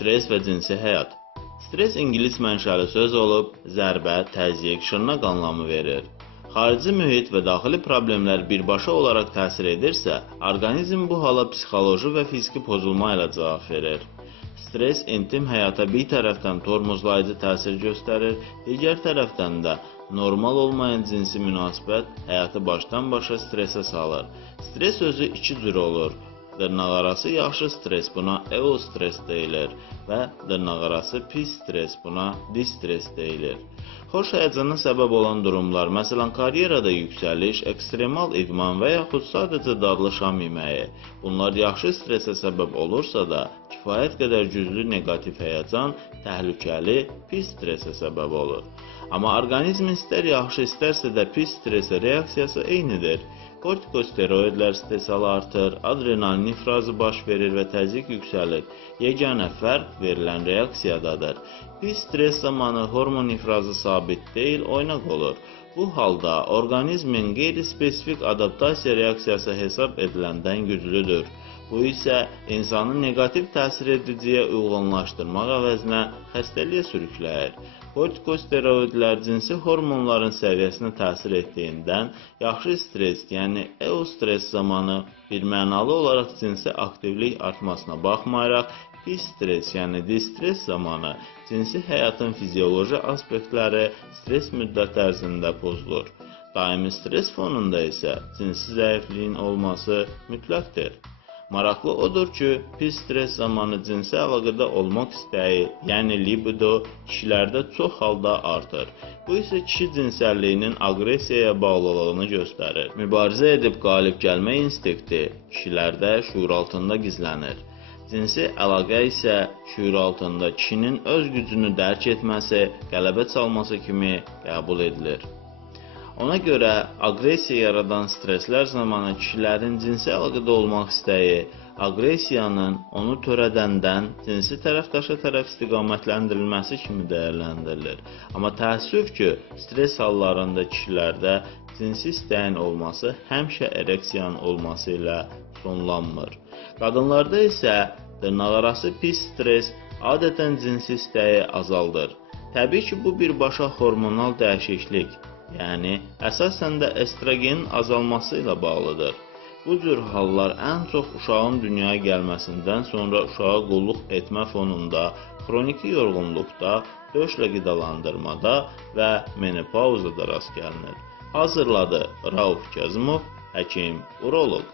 Stres və cinsi həyat. Stres ingilis mənşəli söz olub, zərbə, təzyiq, şırnaq anlamı verir. Xarici mühit və daxili problemlər birbaşa olaraq təsir edirsə, orqanizm bu hala psixoloji və fiziki pozulma ilə cavab verir. Stres intim həyata bir tərəfdən tormozlayıcı təsir göstərir, digər tərəfdən də normal olmayan cinsi münasibət həyatı başdan-başa stresə salır. Stres özü iki cür olur. Dırnaqarası yaxşı stres, buna eustres deyilir və dırnaqarası pis stres, buna distres deyilir. Xoş həyəcana səbəb olan durumlar, məsələn, karyerada yüksəliş, ekstremal idman və yaxud sadəcə dadlı şam yeməyi. Bunlar yaxşı stresə səbəb olursa da, kifayət qədər güclü neqativ həyəcan, təhlükəli, pis stresə səbəb olur. Amma orqanizm istər yaxşı, istərsə də pis stresə reaksiyası eynidir. Kortikosteroidlər stresi artır, adrenalin ifrazı baş verir və təzyiq yüksəlir. Yeganə fərq verilən reaksiyadadır. Pis stres zamanı hormon ifrazı sabit deyil, oynaq olur. Bu halda orqanizmin qeyri-spesifik adaptasiya reaksiyası hesab ediləndən güclüdür. Bu isə insanı neqativ təsir ediciyə uyğunlaşdırmaq əvəzinə xəstəliyə sürükləyir. Kortikosteroidlər cinsi hormonların səviyyəsinə təsir etdiyindən yaxşı stres, yəni eustres zamanı birmənalı olaraq cinsi aktivlik artmasına baxmayaraq, pis stres, yəni distres zamanı cinsi həyatın fizioloji aspektləri stres müddəti ərzində pozulur. Daimi stres fonunda isə cinsi zəifliyin olması mütləqdir. Maraqlı odur ki, pis stres zamanı cinsi əlaqədə olmaq istəyi, yəni libido, kişilərdə çox halda artır. Bu isə kişi cinsəlliyinin aqressiyaya bağlılığını göstərir. Mübarizə edib qalib gəlmə instinkti kişilərdə şuur altında gizlənir. Cinsi əlaqə isə şuur altında kişinin öz gücünü dərk etməsi, qələbə çalması kimi qəbul edilir. Ona görə aqressiya yaradan streslər zamanı kişilərin cinsi əlaqədə olmaq istəyi, aqressiyanın onu törədəndən cinsi tərəfdaşa tərəf istiqamətləndirilməsi kimi dəyərləndirilir. Amma təəssüf ki, stres hallarında kişilərdə cinsi istəyin olması həmişə ereksiyanın olması ilə sonlanmır. Qadınlarda isə dırnaqarası pis stres adətən cinsi istəyi azaldır. Təbii ki, bu birbaşa hormonal dəyişiklik, yəni əsasən də estrogenin azalması ilə bağlıdır. Bu cür hallar ən çox uşağın dünyaya gəlməsindən sonra uşağa qulluq etmə fonunda, xroniki yorğunluqda, döşlə qidalandırmada və menopauzada rast gəlinir. Hazırladı Rauf Kazımov, həkim, uroloq.